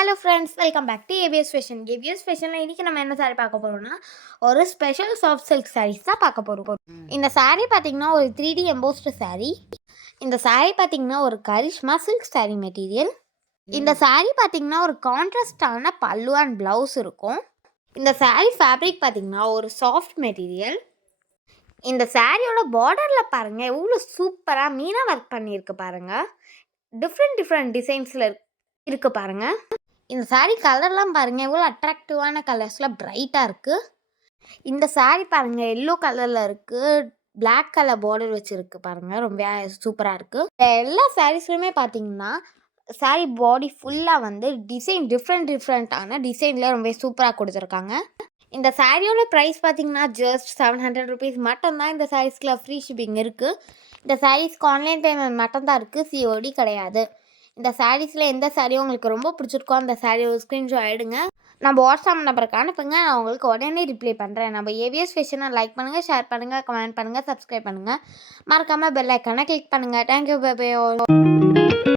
Hello friends, welcome back to AVS fashion. AVS ஃபேஷனில் இன்றைக்கி நம்ம என்ன சாரீ பார்க்க போகிறோம்னா, ஒரு ஸ்பெஷல் சாஃப்ட் சில்க் சாரீஸ் தான் பார்க்க போகிறோம். இந்த சாரீ பார்த்திங்கன்னா ஒரு 3D எம்போஸ்டு சாரீ. இந்த சாரீ பார்த்திங்கன்னா ஒரு கரிஷ்மா சில்க் சாரீ மெட்டீரியல். இந்த சாரீ பார்த்திங்கன்னா ஒரு கான்ட்ராஸ்டான பல்லு அண்ட் ப்ளவுஸ் இருக்கும். இந்த சாரீ ஃபேப்ரிக் பார்த்திங்கன்னா ஒரு சாஃப்ட் மெட்டீரியல். இந்த சாரியோட பார்டரில் பாருங்கள் எவ்வளோ சூப்பராக மீனா ஒர்க் பண்ணியிருக்கு பாருங்கள். டிஃப்ரெண்ட் டிசைன்ஸில் இருக்குது பாருங்கள். இந்த சாரீ கலர்லாம் பாருங்கள் எவ்வளோ அட்ராக்டிவான கலர்ஸில் பிரைட்டாக இருக்குது. இந்த சாரீ பாருங்கள் எல்லோ கலரில் இருக்குது, பிளாக் கலர் பார்டர் வச்சுருக்கு பாருங்கள், ரொம்ப சூப்பராக இருக்குது. எல்லா சாரீஸ்லையுமே பார்த்தீங்கன்னா சாரீ பாடி ஃபுல்லாக வந்து டிஃப்ரெண்ட்டான டிசைனில் ரொம்ப சூப்பராக கொடுத்துருக்காங்க. இந்த சாரியோட ப்ரைஸ் பார்த்தீங்கன்னா ஜஸ்ட் 700 rupees மட்டும்தான். இந்த சாரீஸ்க்குள்ள ஃப்ரீ ஷிப்பிங் இருக்குது. இந்த சாரீஸ்க்கு ஆன்லைன் பேமெண்ட் மட்டும்தான் இருக்குது, சிஓடி கிடையாது. இந்த சாரீஸில் எந்த சாரியும் உங்களுக்கு ரொம்ப பிடிச்சிருக்கோ அந்த சாரீ ஒரு ஸ்க்ரீன்ஷாட் எடுங்க, நம்ம வாட்ஸ்அப் நம்பருக்கு அனுப்புங்க, நான் உங்களுக்கு உடனே ரிப்ளை பண்ணுறேன். நம்ம ஏவிஎஸ் ஃபேஷனை லைக் பண்ணுங்கள், ஷேர் பண்ணுங்கள், கமெண்ட் பண்ணுங்கள், சப்ஸ்கிரைப் பண்ணுங்கள், மறக்காமல் பெல் ஐக்கானை கிளிக் பண்ணுங்கள். Thank you, bye by.